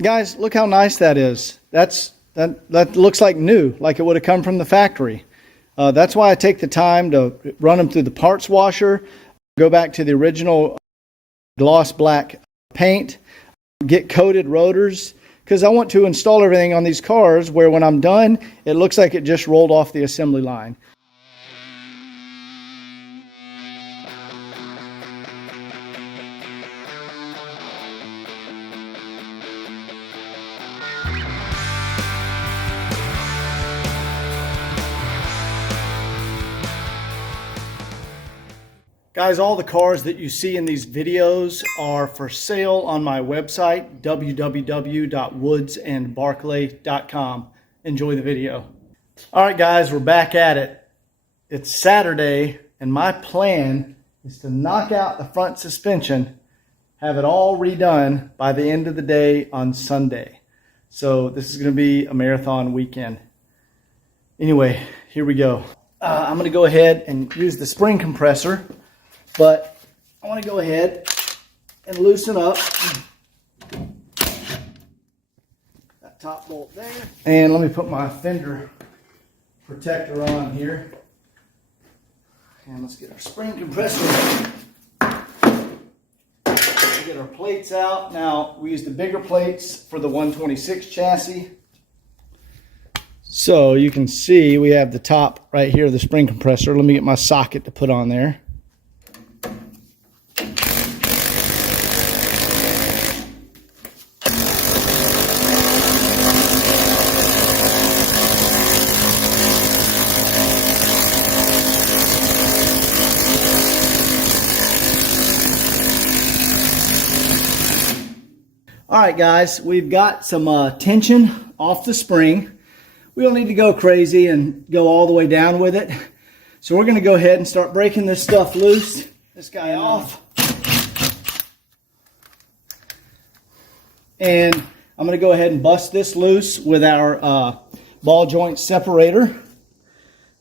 Guys, look how nice that is. That looks like new, like it would have come from the factory. That's why I take the time to run them through the parts washer, go back to the original gloss black paint, get coated rotors, because I want to install everything on these cars where when I'm done, it looks like it just rolled off the assembly line. Guys, all the cars that you see in these videos are for sale on my website, www.woodsandbarclay.com. Enjoy the video. All right, guys, we're back at it. It's Saturday, and my plan is to knock out the front suspension, have it all redone by the end of the day on Sunday. So this is going to be a marathon weekend. Anyway, here we go. I'm going to go ahead and use the spring compressor. But I want to go ahead and loosen up that top bolt there. And let me put my fender protector on here. And let's get our spring compressor. Get our plates out. Now, we use the bigger plates for the 126 chassis. So you can see we have the top right here of the spring compressor. Let me get my socket to put on there. All right, guys, we've got some tension off the spring. We don't need to go crazy and go all the way down with it. So we're going to go ahead and start breaking this stuff loose. This guy off. And I'm going to go ahead and bust this loose with our ball joint separator.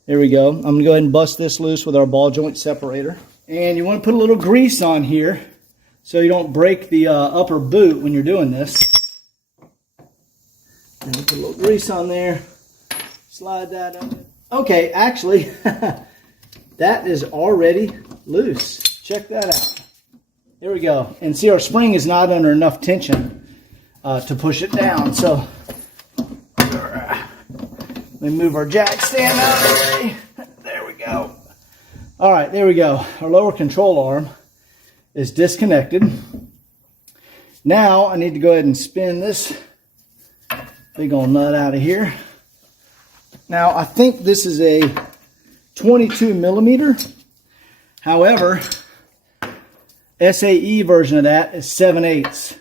There we go. I'm going to go ahead and bust this loose with our ball joint separator. And you want to put a little grease on here, so you don't break the upper boot when you're doing this. And put a little grease on there. Slide that up. Okay, actually, that is already loose. Check that out. There we go. And see, our spring is not under enough tension to push it down. So let me move our jack stand out of the way. There we go. All right, there we go. Our lower control arm is disconnected. Now I need to go ahead and spin this big old nut out of here. Now I think this is a 22 millimeter. However, SAE version of that is 7/8.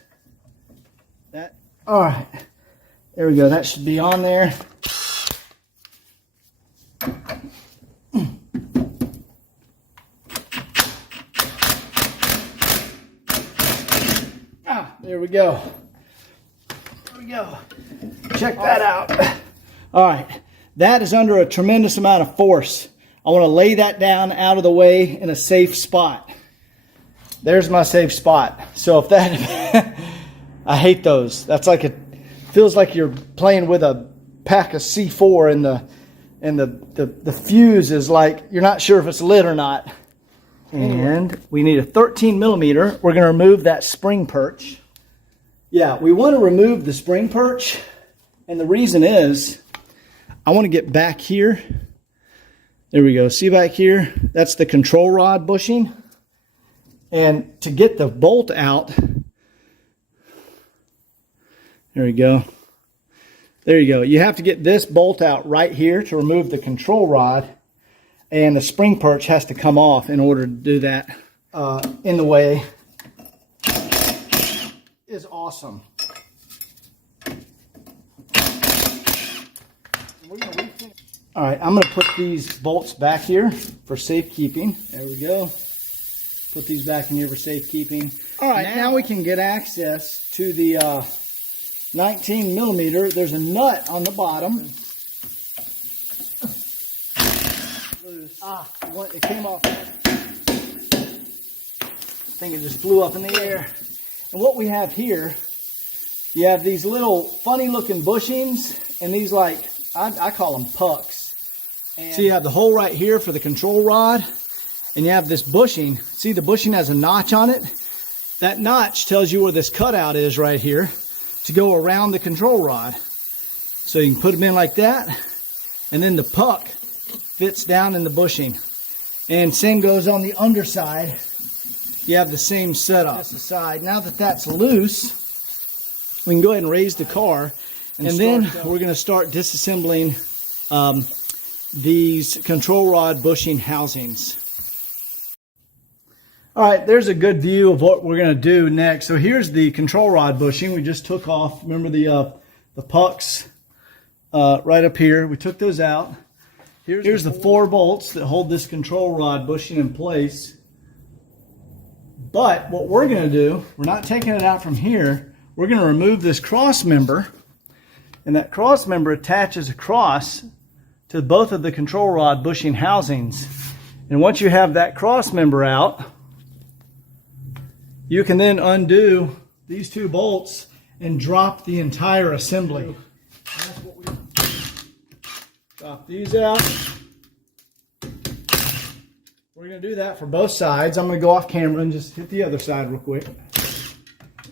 All right, there we go. That should be on there. There we go. There we go. Check that out. All right. That is under a tremendous amount of force. I want to lay that down out of the way in a safe spot. There's my safe spot. So if that, I hate those. That's like feels like you're playing with a pack of C4 and the fuse is like, you're not sure if it's lit or not. And we need a 13 millimeter. We're going to remove that spring perch. Yeah, we want to remove the spring perch, and the reason is I want to get back here. There we go. See back here? That's the control rod bushing. And to get the bolt out, there we go. There you go. You have to get this bolt out right here to remove the control rod, and the spring perch has to come off in order to do that. In the way is awesome. All right, I'm going to put these bolts back here for safekeeping. There we go. Put these back in here for safekeeping. All right, now we can get access to the 19 millimeter. There's a nut on the bottom. It came off. I think it just flew up in the air. And what we have here You have these little funny looking bushings, and these like, I call them pucks. And so you have the hole right here for the control rod, and you have this bushing. See, the bushing has a notch on it. That notch tells you where this cutout is right here to go around the control rod. So you can put them in like that, and then the puck fits down in the bushing. And same goes on the underside. You have the same setup. That's the side. Now that that's loose, we can go ahead and raise the car, and then we're going to start disassembling these control rod bushing housings. All right, there's a good view of what we're going to do next. So here's the control rod bushing we just took off. Remember the pucks right up here? We took those out. Here's the 4 bolts that hold this control rod bushing in place. But what we're going to do, we're not taking it out from here. We're going to remove this cross member, and that cross member attaches across to both of the control rod bushing housings. And once you have that cross member out, you can then undo these 2 bolts and drop the entire assembly. That's what we drop these out. We're going to do that for both sides. I'm going to go off camera and just hit the other side real quick.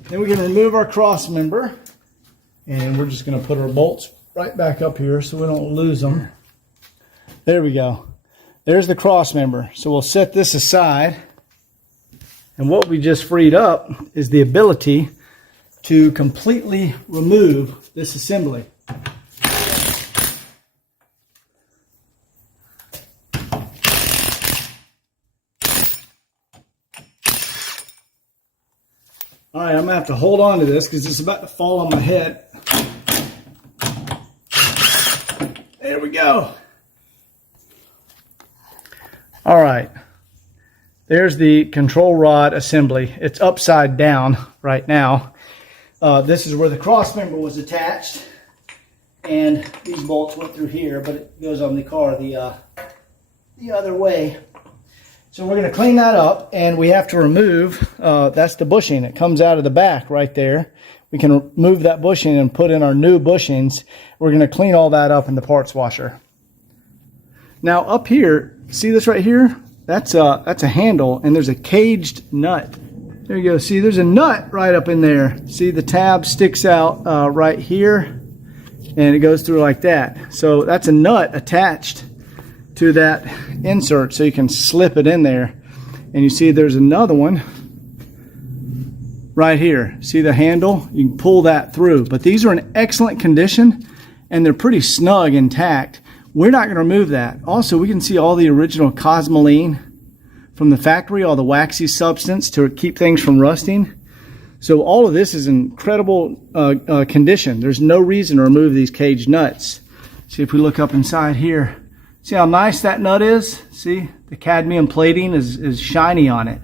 Then we can remove our cross member, and we're just going to put our bolts right back up here so we don't lose them. There we go. There's the cross member. So we'll set this aside, and what we just freed up is the ability to completely remove this assembly. All right, I'm going to have to hold on to this because it's about to fall on my head. There we go. All right. There's the control rod assembly. It's upside down right now. This is where the cross member was attached. And these bolts went through here, but it goes on the car the other way. So we're going to clean that up, and we have to remove, that's the bushing. It comes out of the back right there. We can remove that bushing and put in our new bushings. We're going to clean all that up in the parts washer. Now up here, see this right here? That's a handle, and there's a caged nut. There you go. See, there's a nut right up in there. See, the tab sticks out right here, and it goes through like that. So that's a nut attached to that insert, so you can slip it in there. And you see there's another one right here. See the handle? You can pull that through. But these are in excellent condition, and they're pretty snug intact. We're not going to remove that. Also, we can see all the original cosmoline from the factory, all the waxy substance to keep things from rusting. So all of this is in incredible condition. There's no reason to remove these cage nuts. See, if we look up inside here, see how nice that nut is? See, the cadmium plating is shiny on it.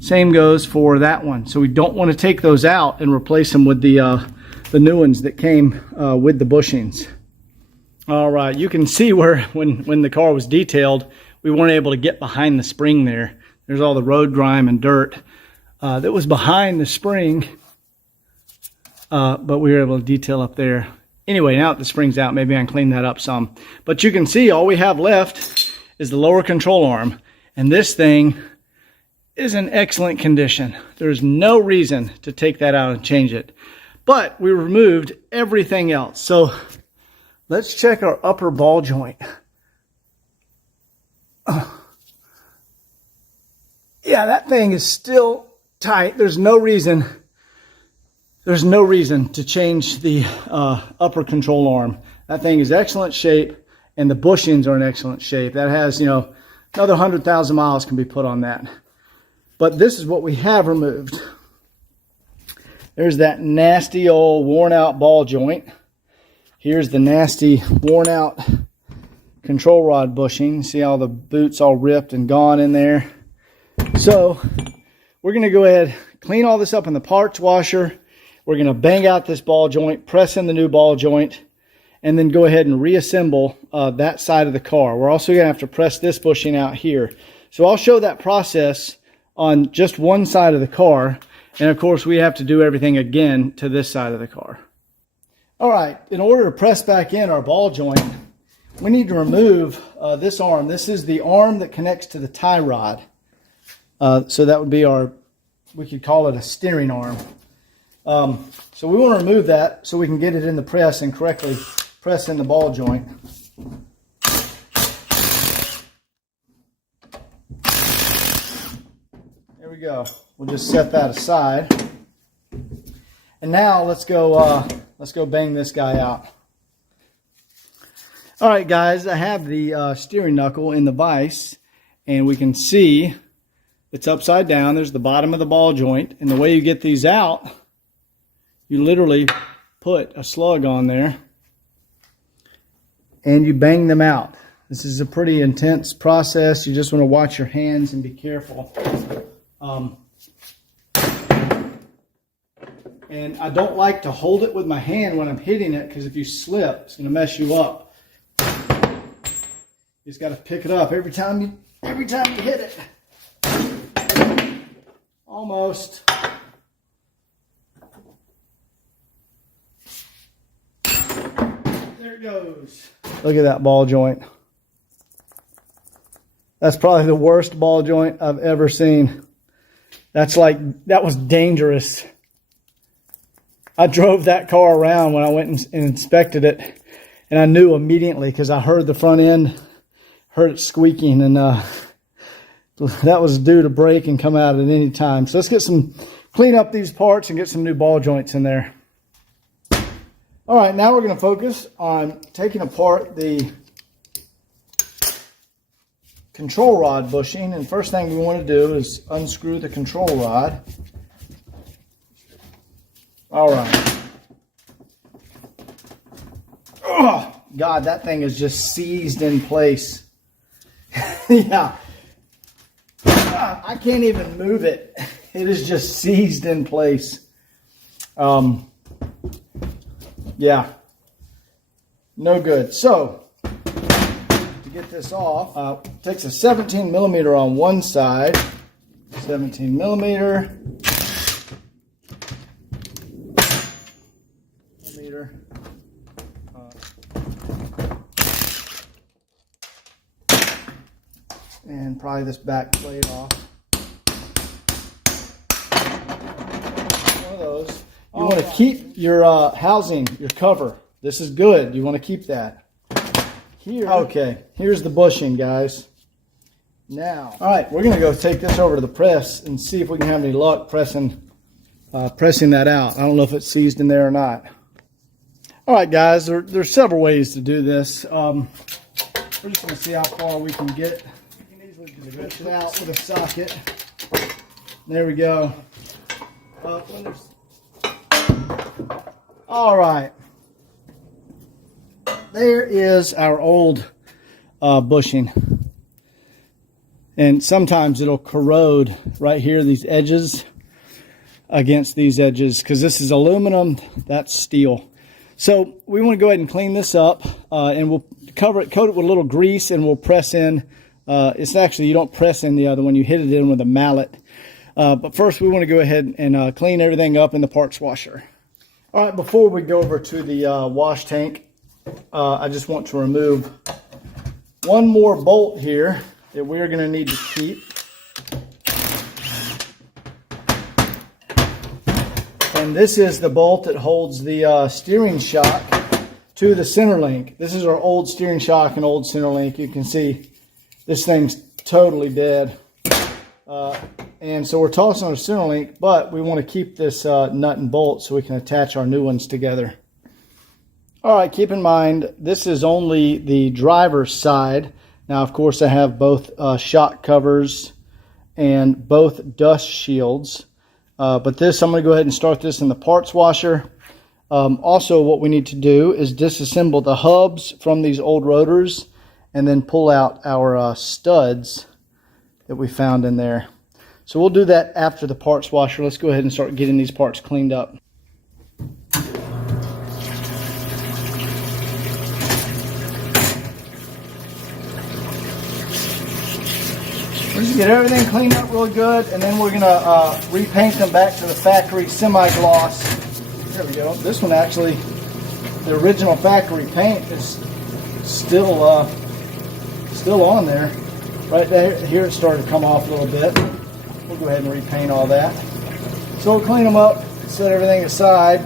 Same goes for that one. So we don't want to take those out and replace them with the new ones that came with the bushings. All right, you can see where when the car was detailed, we weren't able to get behind the spring there. There's all the road grime and dirt that was behind the spring, but we were able to detail up there. Anyway, now that the spring's out, maybe I can clean that up some. But you can see all we have left is the lower control arm. And this thing is in excellent condition. There's no reason to take that out and change it. But we removed everything else. So let's check our upper ball joint. Yeah, that thing is still tight. There's no reason to change the upper control arm. That thing is excellent shape, and the bushings are in excellent shape. That has, another 100,000 miles can be put on that. But this is what we have removed. There's that nasty old worn out ball joint. Here's the nasty worn out control rod bushing. See how the boot's all ripped and gone in there. So we're going to go ahead, clean all this up in the parts washer. We're going to bang out this ball joint, press in the new ball joint, and then go ahead and reassemble that side of the car. We're also going to have to press this bushing out here. So I'll show that process on just one side of the car, And of course, we have to do everything again to this side of the car. All right, in order to press back in our ball joint, we need to remove this arm. This is the arm that connects to the tie rod. So that would be our, we could call it a steering arm. So we want to remove that so we can get it in the press and correctly press in the ball joint. There we go. We'll just set that aside. And now let's go bang this guy out. All right, guys, I have the steering knuckle in the vise, and we can see it's upside down. There's the bottom of the ball joint, and the way you get these out, you literally put a slug on there and you bang them out. This is a pretty intense process. You just want to watch your hands and be careful. And I don't like to hold it with my hand when I'm hitting it, because if you slip, it's going to mess you up. You just got to pick it up every time you hit it. Almost. There it goes. Look at that ball joint. That's probably the worst ball joint I've ever seen. That was dangerous. I drove that car around when I went and inspected it, and I knew immediately because I heard the front end, heard it squeaking, and that was due to break and come out at any time. So let's clean up these parts and get some new ball joints in there. All right, now we're going to focus on taking apart the control rod bushing. And first thing we want to do is unscrew the control rod. All right. Oh, God, that thing is just seized in place. Yeah. I can't even move it. It is just seized in place. Yeah, no good. So, to get this off, takes a 17 millimeter on one side, 17 millimeter, and pry this back plate off. One of those. You want to keep your housing, your cover. This is good. You want to keep that. Here. Okay, here's the bushing, guys. Now, all right, we're going to go take this over to the press and see if we can have any luck pressing that out. I don't know if it's seized in there or not. All right, guys, there's several ways to do this. We're just going to see how far we can get. You can easily just wrench it out with a socket. There we go. All right. There is our old bushing. And sometimes it'll corrode right here, these edges against these edges, because this is aluminum, that's steel. So we want to go ahead and clean this up, and we'll coat it with a little grease, and we'll press in. It's actually, you don't press in the other one, you hit it in with a mallet. But first we want to go ahead and clean everything up in the parts washer. All right, before we go over to the wash tank, I just want to remove one more bolt here that we're going to need to keep. And this is the bolt that holds the steering shock to the center link. This is our old steering shock and old center link. You can see this thing's totally dead. And so we're tossing our center link, but we want to keep this nut and bolt so we can attach our new ones together. All right, keep in mind, this is only the driver's side. Now, of course, I have both shock covers and both dust shields. But this, I'm going to go ahead and start this in the parts washer. Also, what we need to do is disassemble the hubs from these old rotors and then pull out our studs that we found in there. So we'll do that after the parts washer. Let's go ahead and start getting these parts cleaned up. We're just get everything cleaned up real good, and then we're gonna repaint them back to the factory semi-gloss. There we go. This one actually, the original factory paint is still on there. Right there, here it started to come off a little bit. We'll go ahead and repaint all that. So we'll clean them up, set everything aside,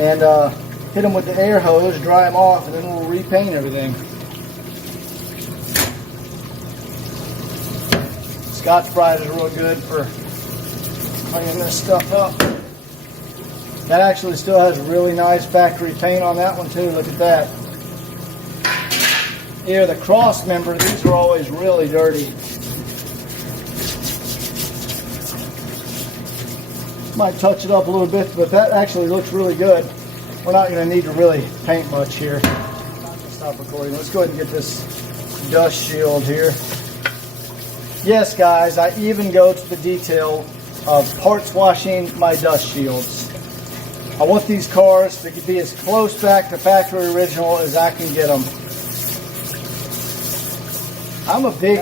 and hit them with the air hose, dry them off, and then we'll repaint everything. Scotch-Brite is real good for cleaning this stuff up. That actually still has really nice factory paint on that one too. Look at that. Here, the cross member, these are always really dirty. Might touch it up a little bit, but that actually looks really good. We're not going to need to really paint much here. I'm not going to stop recording. Let's go ahead and get this dust shield here. Yes, guys, I even go to the detail of parts washing my dust shields. I want these cars to be as close back to factory original as I can get them. I'm a big,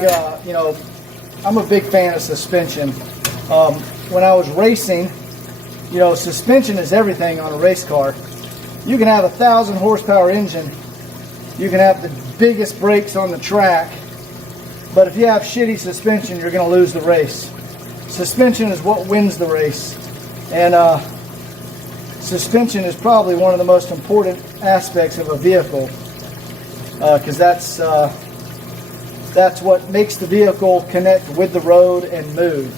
I'm a big fan of suspension. When I was racing, suspension is everything on a race car. You can have a 1,000 horsepower engine. You can have the biggest brakes on the track. But if you have shitty suspension, you're going to lose the race. Suspension is what wins the race. And suspension is probably one of the most important aspects of a vehicle. Because that's what makes the vehicle connect with the road and move.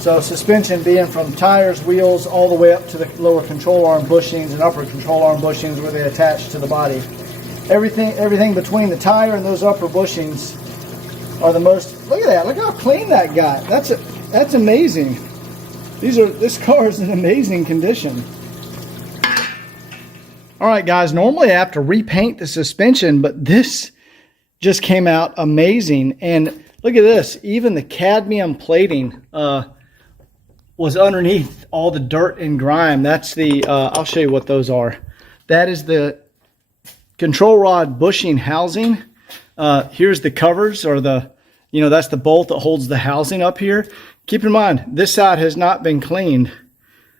So suspension being from tires, wheels, all the way up to the lower control arm bushings and upper control arm bushings where they attach to the body. Everything between the tire and those upper bushings are the most. Look at that! Look how clean that got. That's amazing. This car is in amazing condition. All right, guys. Normally I have to repaint the suspension, but this just came out amazing. And look at this. Even the cadmium plating was underneath all the dirt and grime. That's the. I'll show you what those are. That is the control rod bushing housing. Here's the covers, or that's the bolt that holds the housing up here. Keep in mind, this side has not been cleaned,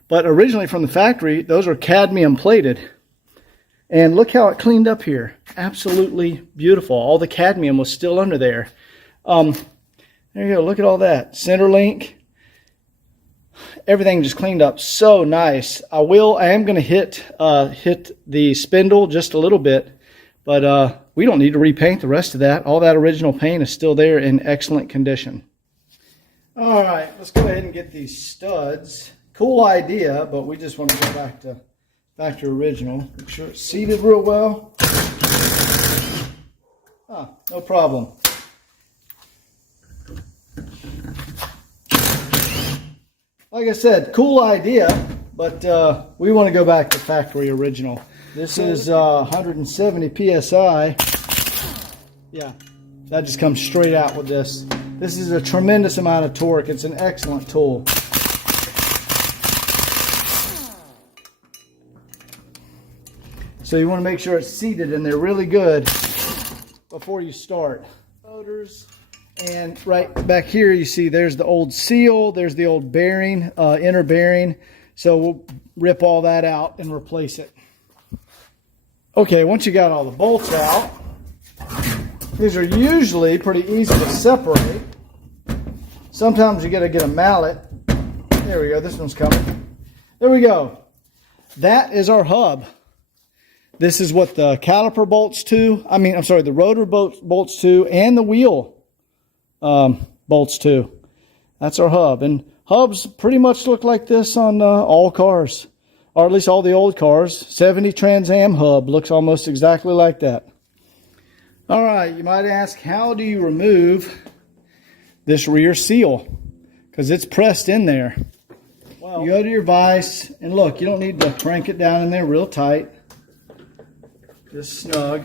but originally from the factory, those are cadmium plated. And look how it cleaned up here. Absolutely beautiful. All the cadmium was still under there. There you go. Look at all that. Center link. Everything just cleaned up so nice. I am going to hit the spindle just a little bit, but we don't need to repaint the rest of that. All that original paint is still there in excellent condition. All right, let's go ahead and get these studs. Cool idea, but we just want to go back to factory original. Make sure it's seated real well. No problem. Like I said, cool idea, but we want to go back to factory original. This is 170 PSI. Yeah, that just comes straight out with this. This is a tremendous amount of torque. It's an excellent tool. So you want to make sure it's seated in there really good before you start. Motors. And right back here you see there's the old seal, there's the old bearing, inner bearing. So we'll rip all that out and replace it. Okay, once you got all the bolts out, these are usually pretty easy to separate. Sometimes you gotta get a mallet. There we go, this one's coming. There we go. That is our hub. This is what the caliper bolts to, the rotor bolts to, and the wheel bolts to. That's our hub. And hubs pretty much look like this on all cars, or at least all the old cars. 70 Trans Am hub looks almost exactly like that. All right, you might ask, how do you remove this rear seal? Because it's pressed in there. Well, you go to your vise, and look, you don't need to crank it down in there real tight. Just snug.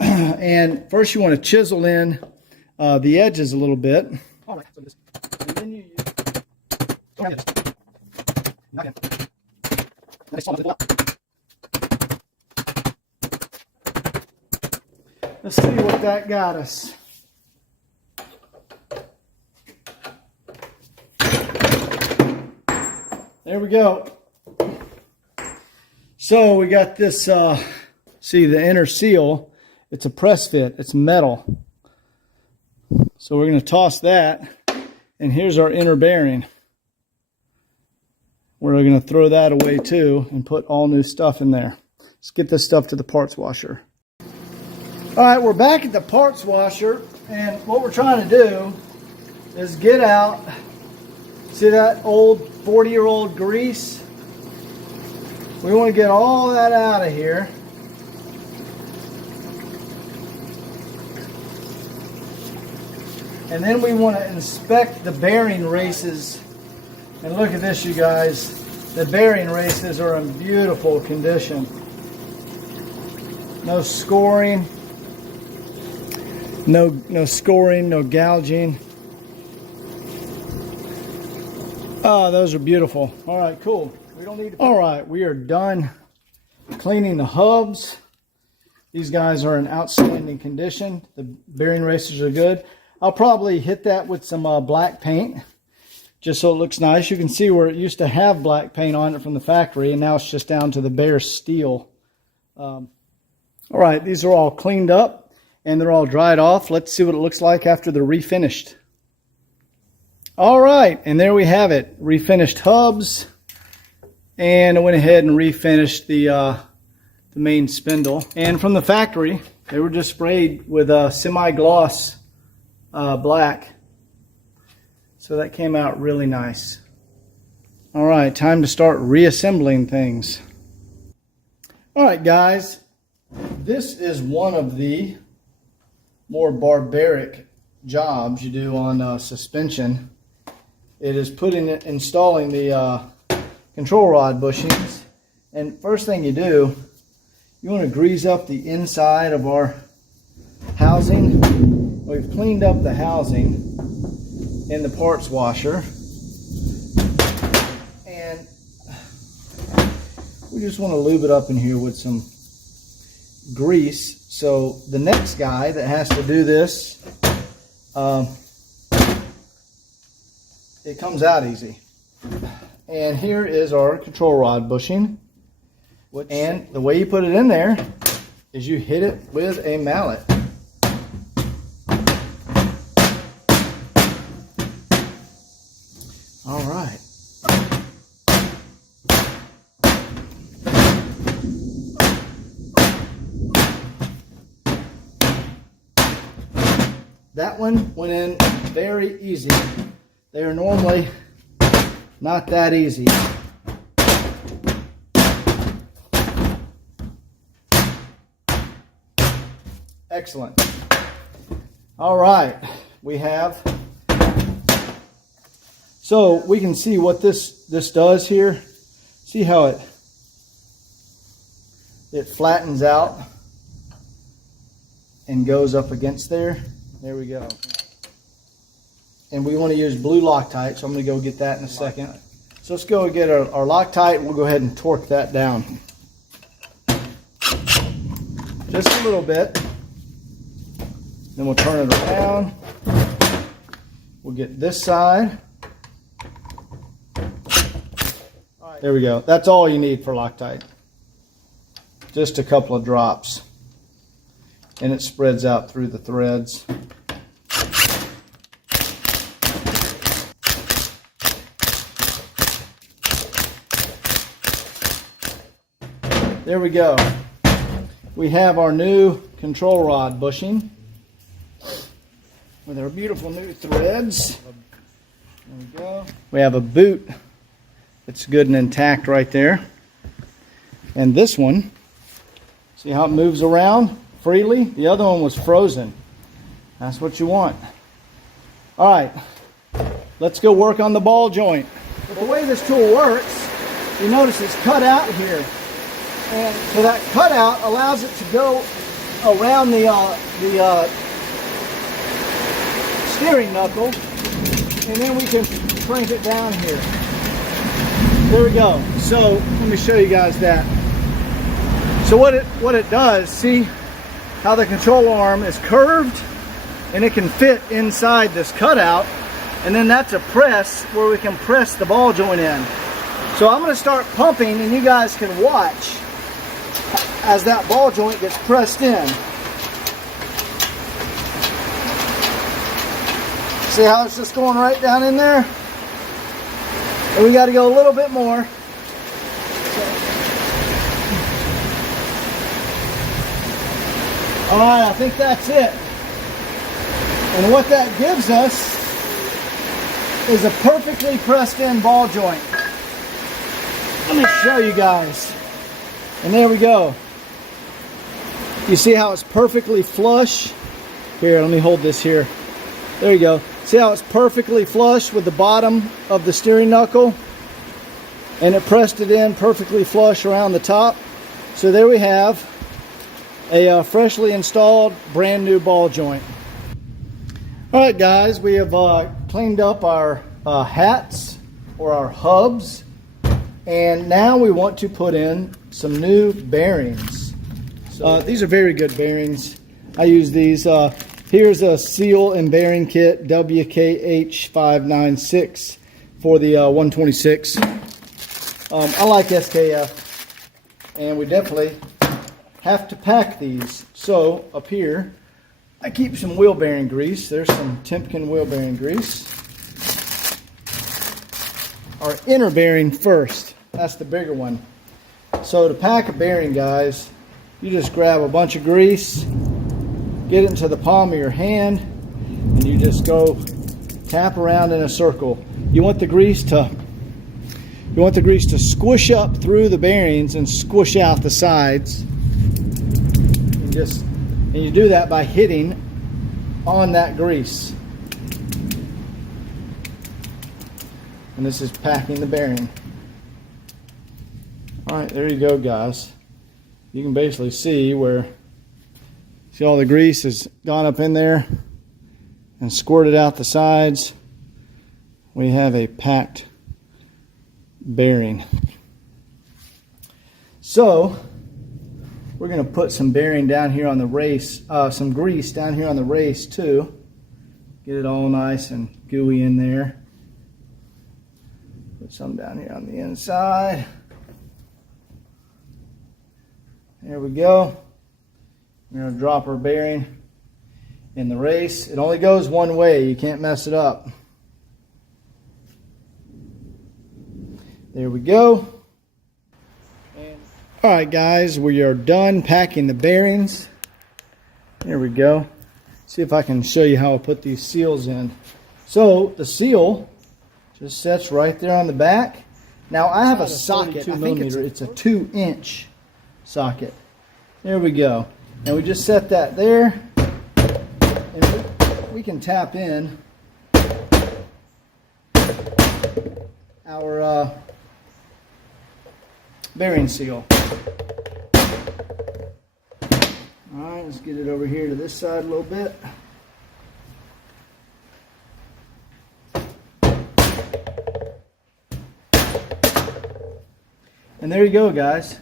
And first you want to chisel in the edges a little bit. All right, and then you let's see what that got us. There we go. So we got this, see the inner seal, it's a press fit, it's metal. So we're going to toss that, and here's our inner bearing. We're going to throw that away too and put all new stuff in there. Let's get this stuff to the parts washer. All right, we're back at the parts washer, and what we're trying to do is get out, see that old 40-year-old grease? We want to get all that out of here. And then we want to inspect the bearing races. And look at this, you guys. The bearing races are in beautiful condition. No scoring. No scoring, no gouging. Oh, those are beautiful. All right, cool. We don't need to... All right, we are done cleaning the hubs. These guys are in outstanding condition. The bearing races are good. I'll probably hit that with some black paint, just so it looks nice. You can see where it used to have black paint on it from the factory, and now it's just down to the bare steel. All right, these are all cleaned up, and they're all dried off. Let's see what it looks like after they're refinished. All right, and there we have it. Refinished hubs, and I went ahead and refinished the main spindle. And from the factory, they were just sprayed with a semi-gloss black. So that came out really nice. All right, time to start reassembling things. All right, guys, this is one of the more barbaric jobs you do on suspension. It is installing the control rod bushings. And first thing you do, you want to grease up the inside of our housing. We've cleaned up the housing in the parts washer, and we just want to lube it up in here with some grease. So the next guy that has to do this, it comes out easy. And here is our control rod bushing, and the way you put it in there is you hit it with a mallet. All right. That one went in very easy. They are normally not that easy. Excellent. All right, we have... So we can see what this does here. See how it flattens out and goes up against there. There we go. And we want to use blue Loctite, so I'm going to go get that in a second. So let's go get our Loctite, and we'll go ahead and torque that down. Just a little bit. Then we'll turn it around. We'll get this side. There we go. That's all you need for Loctite. Just a couple of drops. And it spreads out through the threads. There we go. We have our new control rod bushing with our beautiful new threads. There we go. We have a boot. It's good and intact right there. And this one, see how it moves around freely? The other one was frozen. That's what you want. All right, let's go work on the ball joint. But the way this tool works, you notice it's cut out here. And so that cutout allows it to go around the steering knuckle, and then we can crank it down here. There we go. So let me show you guys that. So what it does, see how the control arm is curved and it can fit inside this cutout, and then that's a press where we can press the ball joint in. So I'm going to start pumping, and you guys can watch as that ball joint gets pressed in. See how it's just going right down in there? And we got to go a little bit more. All right, I think that's it. And what that gives us is a perfectly pressed in ball joint. Let me show you guys. And there we go. You see how it's perfectly flush? Here, let me hold this here. There you go. See how it's perfectly flush with the bottom of the steering knuckle? And it pressed it in perfectly flush around the top. So there we have a freshly installed brand new ball joint. All right, guys, we have cleaned up our hats or our hubs, and now we want to put in some new bearings. So these are very good bearings. I use these. Here's a seal and bearing kit, WKH596 for the 126. I like SKF, and we definitely have to pack these. So up here, I keep some wheel bearing grease. There's some Timken wheel bearing grease. Our inner bearing first. That's the bigger one. So to pack a bearing, guys, you just grab a bunch of grease, get it into the palm of your hand, and you just go tap around in a circle. You want the grease to squish up through the bearings and squish out the sides. And you do that by hitting on that grease. And this is packing the bearing. All right, there you go, guys. You can basically see all the grease has gone up in there and squirted out the sides. We have a packed bearing. So we're going to put some bearing down here on the race, some grease down here on the race too. Get it all nice and gooey in there. Put some down here on the inside. There we go. We're going to drop our bearing in the race. It only goes one way. You can't mess it up. There we go. All right, guys, we are done packing the bearings. There we go. See if I can show you how I put these seals in. So the seal just sets right there on the back. Now I have a socket. I think it's a 2-inch socket. There we go. And we just set that there, and we can tap in our bearing seal. All right, let's get it over here to this side a little bit. And there you go, guys.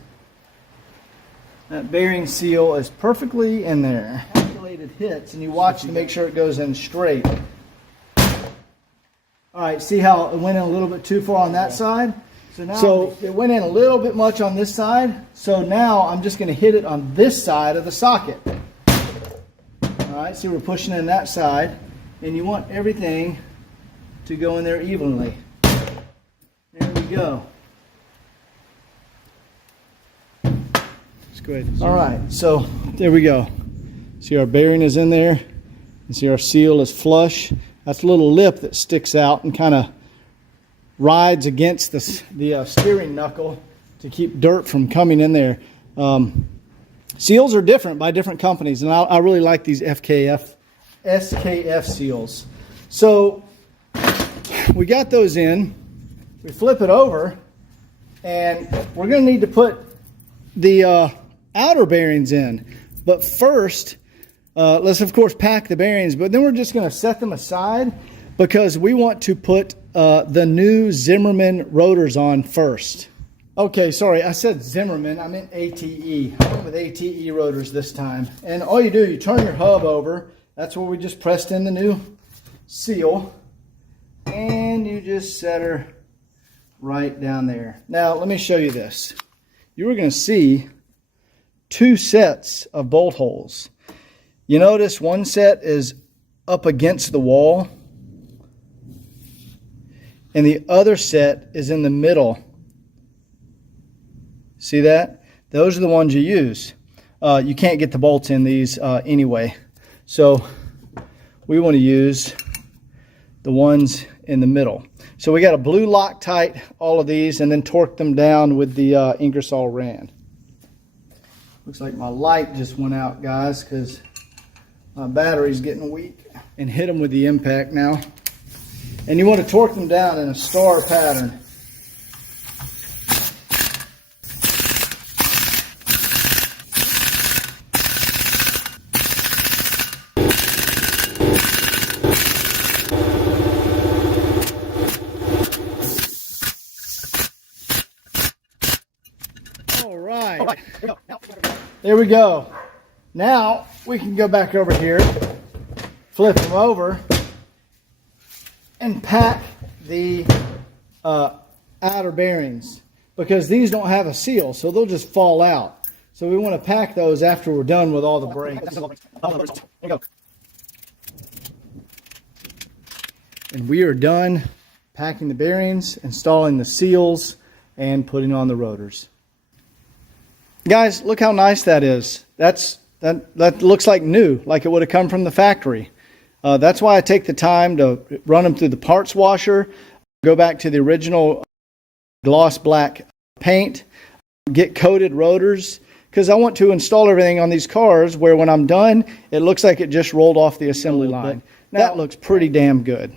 That bearing seal is perfectly in there. Calculated hits, and you watch to make sure it goes in straight. All right, see how it went in a little bit too far on that side? So it went in a little bit much on this side. So now I'm just going to hit it on this side of the socket. All right, see we're pushing in that side, and you want everything to go in there evenly. There we go. Go ahead. All right, so there we go. See our bearing is in there, and see our seal is flush. That's a little lip that sticks out and kind of rides against the steering knuckle to keep dirt from coming in there. Seals are different by different companies, and I really like these SKF seals. So we got those in. We flip it over, and we're going to need to put the outer bearings in. But first, let's of course pack the bearings, but then we're just going to set them aside because we want to put the new Zimmerman rotors on first. Okay, sorry, I said Zimmerman, I meant ATE. I went with ATE rotors this time. And all you do, you turn your hub over. That's where we just pressed in the new seal. And you just set her right down there. Now, let me show you this. You are going to see two sets of bolt holes. You notice one set is up against the wall, and the other set is in the middle. See that? Those are the ones you use. You can't get the bolts in these anyway. So we want to use the ones in the middle. So we got to blue Loctite all of these and then torque them down with the Ingersoll Rand. Looks like my light just went out, guys, because my battery's getting weak. And hit them with the impact now. And you want to torque them down in a star pattern. All right. There we go. Now we can go back over here, flip them over, and pack the outer bearings, because these don't have a seal, so they'll just fall out. So we want to pack those after we're done with all the brakes. And we are done packing the bearings, installing the seals, and putting on the rotors. Guys, look how nice that is. That looks like new, like it would have come from the factory. That's why I take the time to run them through the parts washer, go back to the original gloss black paint, get coated rotors, because I want to install everything on these cars where when I'm done, it looks like it just rolled off the assembly line. That looks pretty damn good.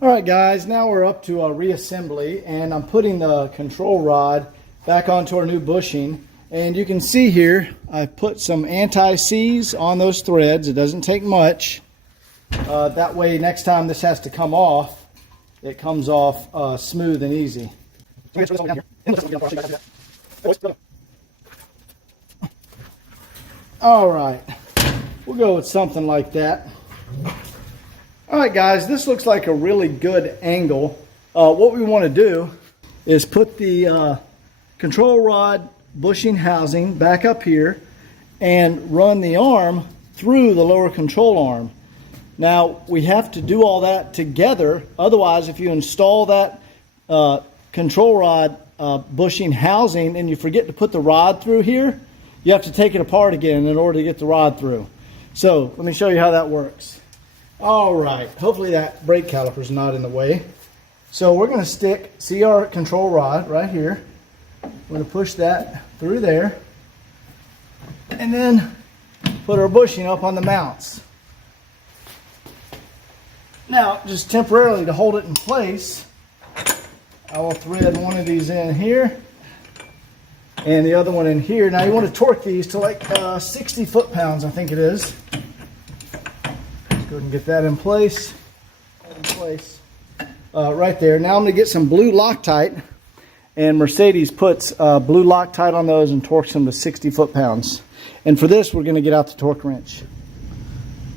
All right, guys, now we're up to a reassembly, and I'm putting the control rod back onto our new bushing. And you can see here, I've put some anti-seize on those threads. It doesn't take much. That way, next time this has to come off, it comes off smooth and easy. All right, we'll go with something like that. All right, guys, this looks like a really good angle. What we want to do is put the control rod bushing housing back up here and run the arm through the lower control arm. Now we have to do all that together, otherwise if you install that control rod bushing housing and you forget to put the rod through here, you have to take it apart again in order to get the rod through. So let me show you how that works. All right, hopefully that brake caliper is not in the way. So we're going to see our control rod right here. We're going to push that through there and then put our bushing up on the mounts. Now, just temporarily to hold it in place, I will thread one of these in here and the other one in here. Now you want to torque these to like 60 foot-pounds, I think it is. Let's go ahead and get that in place. Right there. Now I'm going to get some blue Loctite. And Mercedes puts blue Loctite on those and torques them to 60 foot-pounds. And for this, we're going to get out the torque wrench.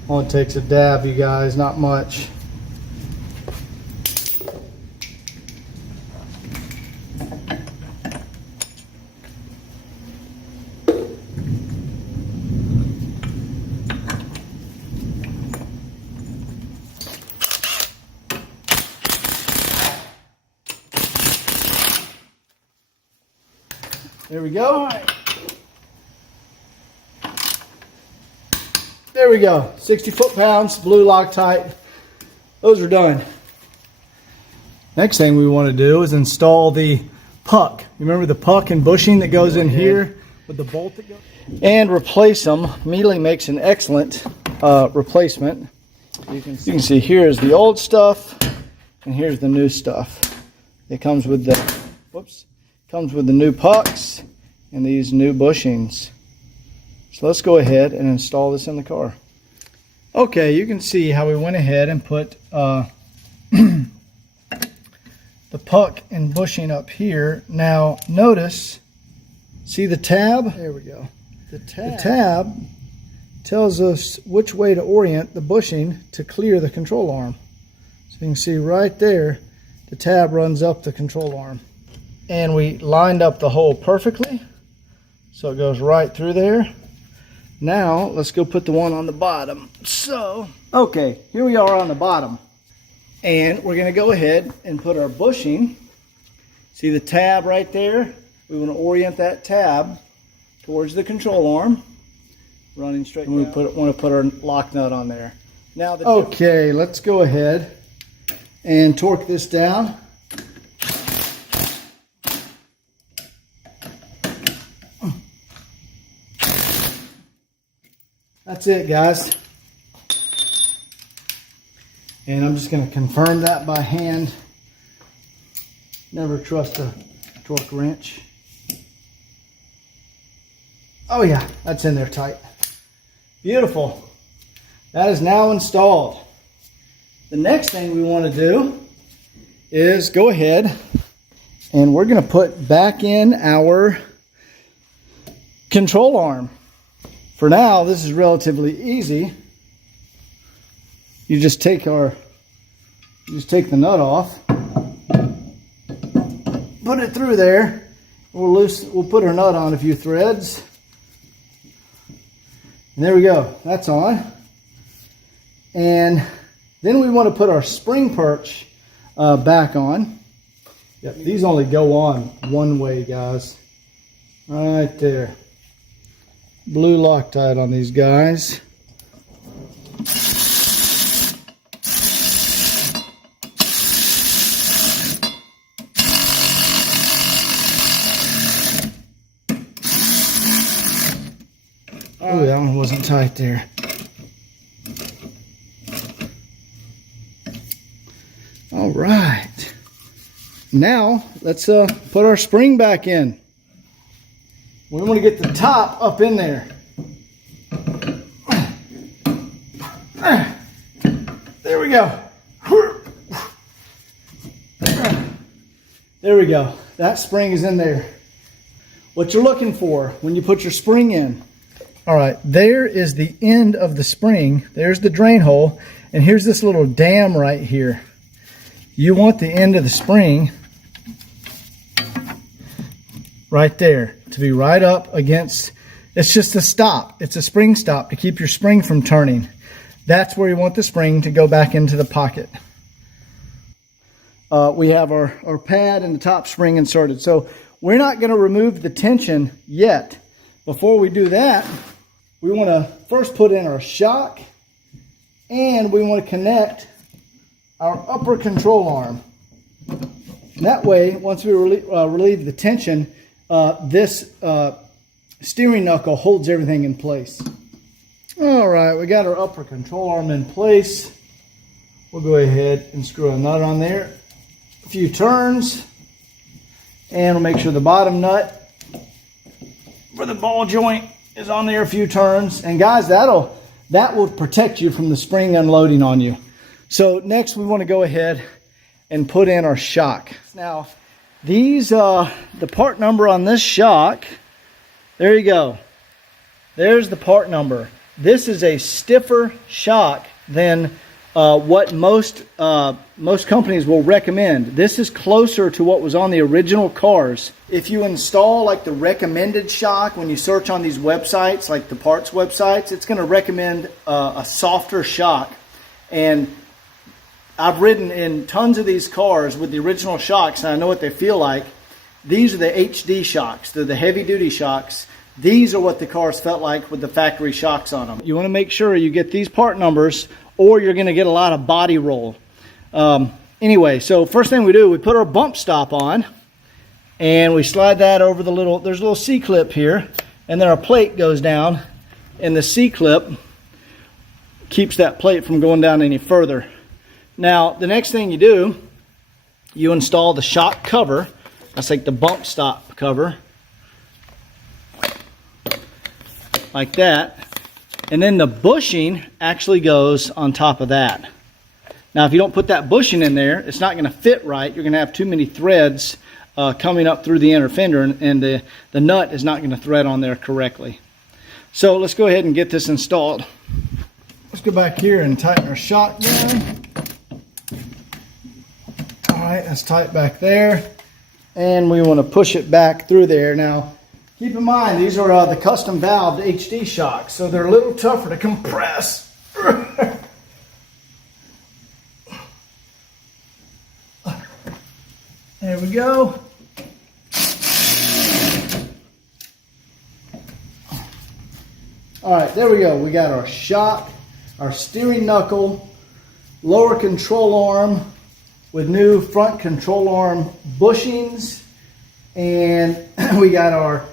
Only takes a dab, you guys, not much. There we go. There we go. 60 foot-pounds, blue Loctite. Those are done. Next thing we want to do is install the puck. You remember the puck and bushing that goes in here with the bolt that goes? And replace them. Mealy makes an excellent replacement. You can see here's the old stuff and here's the new stuff. It comes with the comes with the new pucks and these new bushings. So let's go ahead and install this in the car. Okay, you can see how we went ahead and put the puck and bushing up here. Now notice, see the tab? There we go. The tab tells us which way to orient the bushing to clear the control arm. So you can see right there, the tab runs up the control arm. And we lined up the hole perfectly, so it goes right through there. Now let's go put the one on the bottom. So, okay, here we are on the bottom. And we're gonna go ahead and put our bushing. See the tab right there? We want to orient that tab towards the control arm, running straight down. We want to put our lock nut on there. Now, okay, let's go ahead and torque this down. That's it, guys. And I'm just going to confirm that by hand. Never trust a torque wrench. Oh yeah, that's in there tight. Beautiful. That is now installed. The next thing we want to do is go ahead and we're going to put back in our control arm. For now, this is relatively easy. You just take the nut off, put it through there. We'll put our nut on a few threads. And there we go, that's on. And then we want to put our spring perch back on. Yep, these only go on one way, guys. Right there. Blue Loctite on these guys. Oh, that one wasn't tight there. All right. Now, let's put our spring back in. We want to get the top up in there. There we go. There we go. That spring is in there. What you're looking for when you put your spring in. All right, there is the end of the spring. There's the drain hole, and here's this little dam right here. You want the end of the spring right there to be right up against, it's just a stop. It's a spring stop to keep your spring from turning. That's where you want the spring to go back into the pocket. We have our pad and the top spring inserted. So we're not going to remove the tension yet. Before we do that, we want to first put in our shock, and we want to connect our upper control arm. And that way, once we relieve the tension, this steering knuckle holds everything in place. All right, we got our upper control arm in place. We'll go ahead and screw a nut on there. A few turns, and we'll make sure the bottom nut for the ball joint is on there a few turns. And guys, that will protect you from the spring unloading on you. So next we want to go ahead and put in our shock. Now these, the part number on this shock, there you go. There's the part number. This is a stiffer shock than what most companies will recommend. This is closer to what was on the original cars. If you install like the recommended shock, when you search on these websites, like the parts websites, it's going to recommend a softer shock. And I've ridden in tons of these cars with the original shocks, and I know what they feel like. These are the HD shocks. They're the heavy duty shocks. These are what the cars felt like with the factory shocks on them. You want to make sure you get these part numbers, or you're going to get a lot of body roll. Anyway, so first thing we do, we put our bump stop on, and we slide that over the little, there's a little C-clip here, and then our plate goes down, and the C-clip keeps that plate from going down any further. Now, the next thing you do, you install the shock cover. That's like the bump stop cover. Like that. And then the bushing actually goes on top of that. Now, if you don't put that bushing in there, it's not going to fit right. You're going to have too many threads coming up through the inner fender, and the nut is not going to thread on there correctly. So let's go ahead and get this installed. Let's go back here and tighten our shock down. All right, that's tight back there. And we want to push it back through there. Now, keep in mind, these are the custom valved HD shocks, so they're a little tougher to compress. There we go. All right, there we go. We got our shock, our steering knuckle, lower control arm with new front control arm bushings, and we got our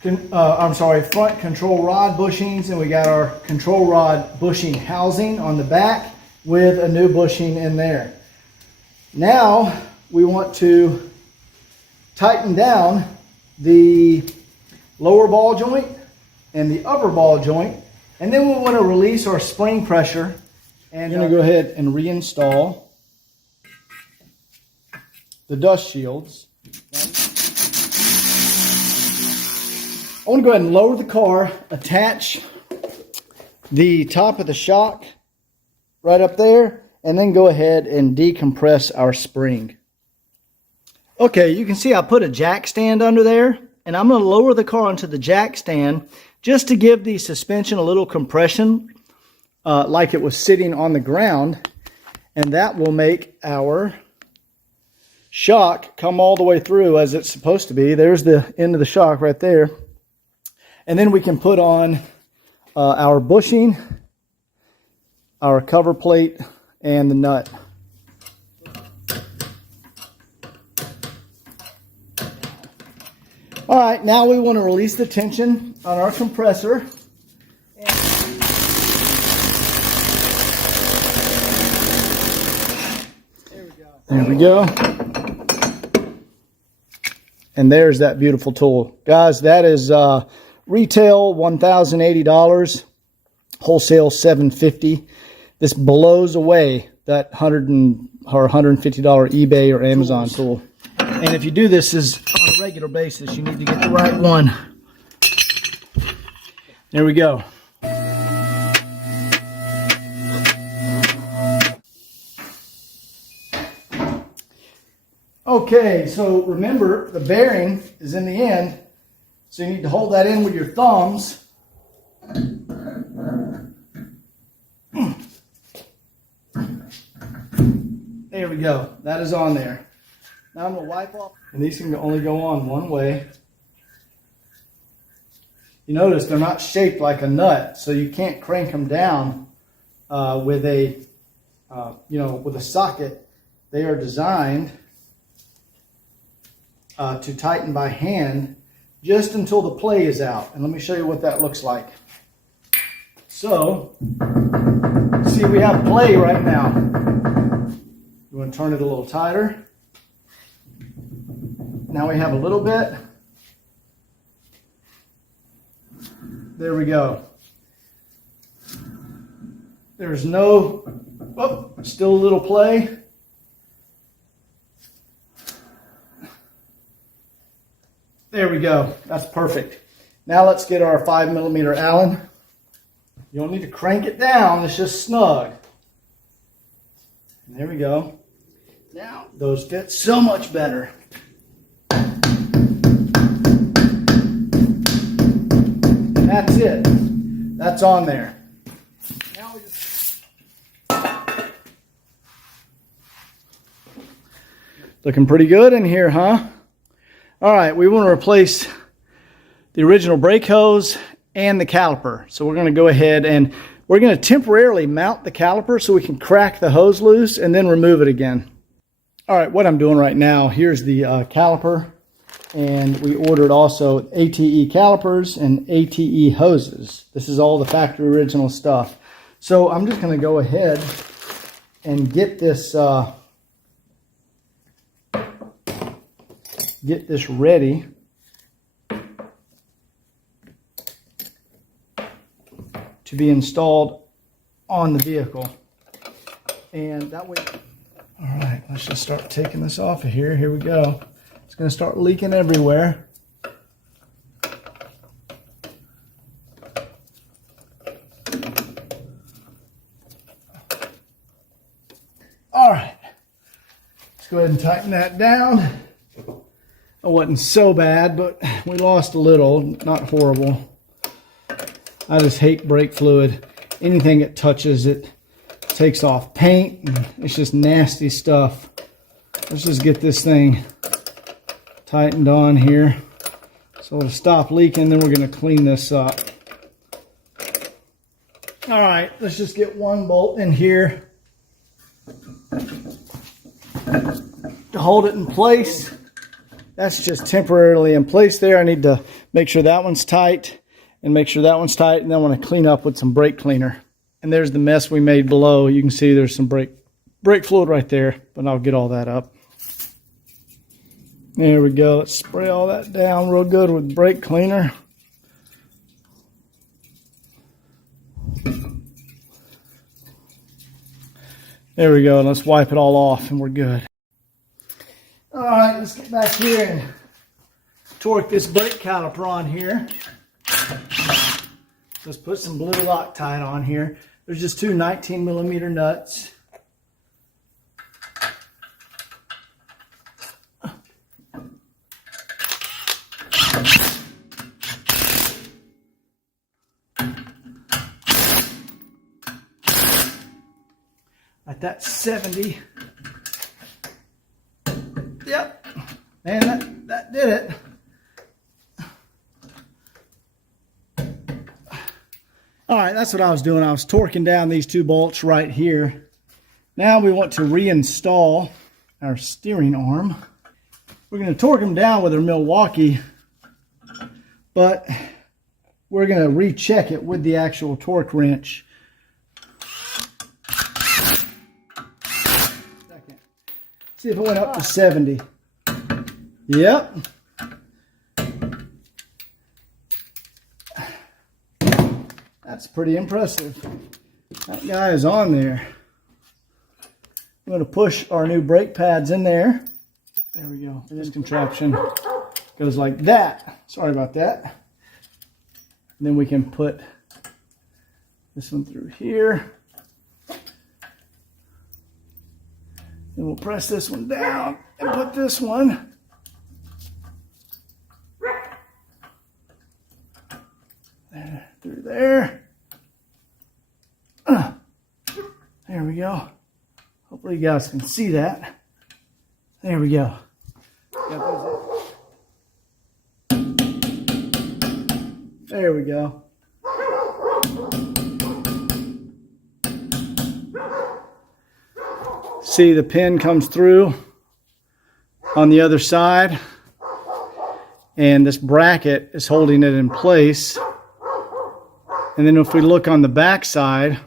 front control rod bushings, and we got our control rod bushing housing on the back with a new bushing in there. Now we want to tighten down the lower ball joint and the upper ball joint, and then we want to release our spring pressure, and I'm going to go ahead and reinstall the dust shields. I want to go ahead and lower the car, attach the top of the shock right up there, and then go ahead and decompress our spring. Okay, you can see I put a jack stand under there, and I'm going to lower the car onto the jack stand just to give the suspension a little compression, like it was sitting on the ground, and that will make our shock come all the way through as it's supposed to be. There's the end of the shock right there. And then we can put on our bushing, our cover plate, and the nut. All right, now we want to release the tension on our compressor. There we go. And there's that beautiful tool. Guys, that is retail $1,080, wholesale $750. This blows away that $150 eBay or Amazon tool. And if you do this on a regular basis, you need to get the right one. There we go. Okay, so remember, the bearing is in the end, so you need to hold that in with your thumbs. There we go. That is on there. Now I'm going to wipe off, and these can only go on one way. You notice they're not shaped like a nut, so you can't crank them down with a socket. They are designed to tighten by hand just until the play is out. And let me show you what that looks like. So, see, we have play right now. You want to turn it a little tighter. Now we have a little bit. There we go. There's no, oh, still a little play. There we go. That's perfect. Now let's get our 5mm Allen. You don't need to crank it down. It's just snug. And there we go. Now those fit so much better. And that's it. That's on there. Now we just... Looking pretty good in here, huh? All right, we want to replace the original brake hose and the caliper. So we're going to go ahead and we're going to temporarily mount the caliper so we can crack the hose loose and then remove it again. All right, what I'm doing right now, here's the caliper, and we ordered also ATE calipers and ATE hoses. This is all the factory original stuff. So I'm just going to go ahead and get this ready to be installed on the vehicle. And that way, all right, let's just start taking this off of here. Here we go. It's going to start leaking everywhere. All right. go ahead and tighten that down. It wasn't so bad, but we lost a little, not horrible. I just hate brake fluid. Anything it touches, it takes off paint. It's just nasty stuff. Let's just get this thing tightened on here. So it'll stop leaking, then we're going to clean this up. All right, let's just get one bolt in here to hold it in place. That's just temporarily in place there. I need to make sure that one's tight and make sure that one's tight, and then I want to clean up with some brake cleaner. And there's the mess we made below. You can see there's some brake fluid right there, but I'll get all that up. There we go. Let's spray all that down real good with brake cleaner. There we go. Let's wipe it all off and we're good. All right, let's get back here and torque this brake caliper on here. Let's put some blue Loctite on here. There's just two 19mm nuts. Like that 70. Yep, man, that did it. All right, that's what I was doing. I was torquing down these two bolts right here. Now we want to reinstall our steering arm. We're going to torque them down with our Milwaukee, but we're going to recheck it with the actual torque wrench. See if it went up to 70. Yep. That's pretty impressive. That guy is on there. I'm going to push our new brake pads in there. There we go. This contraption goes like that. Sorry about that. And then we can put this one through here. Then we'll press this one down and put this one there, through there. There we go. Hopefully you guys can see that. There we go. There we go. See, the pin comes through on the other side, and this bracket is holding it in place. And then if we look on the back side,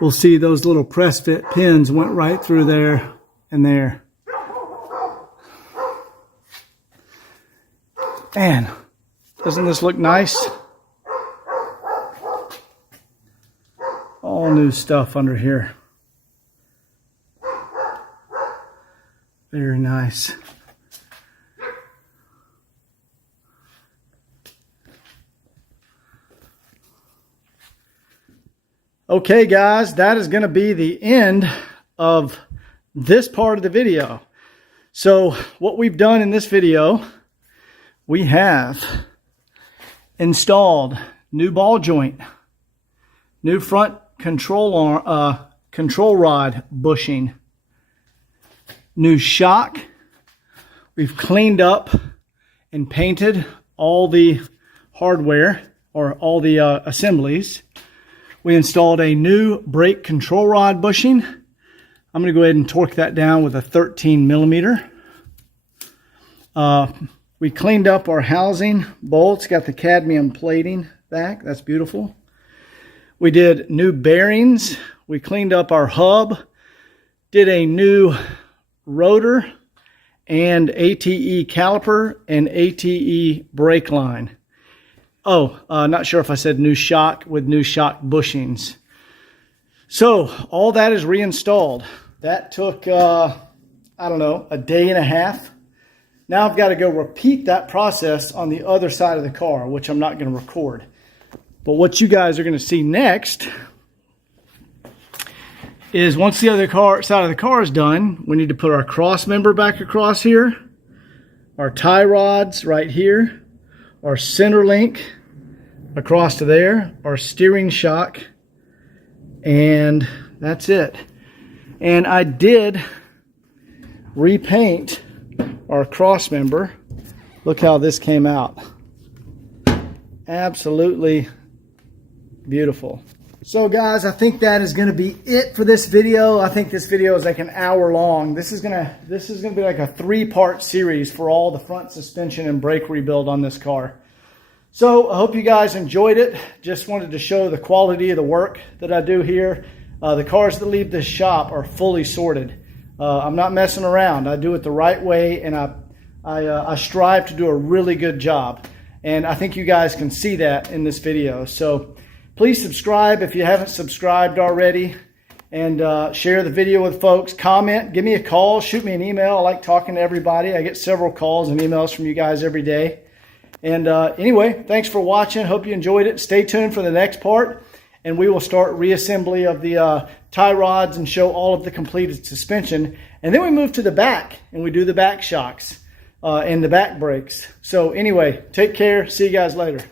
we'll see those little press fit pins went right through there and there. Man, doesn't this look nice? All new stuff under here. Very nice. Okay, guys, that is going to be the end of this part of the video. So what we've done in this video, we have installed new ball joint, new front control rod bushing, new shock. We've cleaned up and painted all the hardware, or all the assemblies. We installed a new brake control rod bushing. I'm going to go ahead and torque that down with a 13mm. We cleaned up our housing bolts, got the cadmium plating back. That's beautiful. We did new bearings. We cleaned up our hub, did a new rotor and ATE caliper and ATE brake line. Oh, not sure if I said new shock, with new shock bushings. So all that is reinstalled. That took, I don't know, a day and a half. Now I've got to go repeat that process on the other side of the car, which I'm not going to record. But what you guys are going to see next is once the other side of the car is done, we need to put our cross member back across here, our tie rods right here, our center link across to there, our steering shock, and that's it. And I did repaint our cross member. Look how this came out. Absolutely beautiful. So guys, I think that is going to be it for this video. I think this video is like an hour long. This is gonna be like a 3-part series for all the front suspension and brake rebuild on this car. So I hope you guys enjoyed it. Just wanted to show the quality of the work that I do here. The cars that leave this shop are fully sorted. I'm not messing around. I do it the right way, and I strive to do a really good job. And I think you guys can see that in this video. So please subscribe if you haven't subscribed already, and share the video with folks. Comment, give me a call, shoot me an email. I like talking to everybody. I get several calls and emails from you guys every day. And anyway, thanks for watching. Hope you enjoyed it. Stay tuned for the next part, and we will start reassembly of the tie rods and show all of the completed suspension. And then we move to the back, and we do the back shocks and the back brakes. So anyway, take care. See you guys later.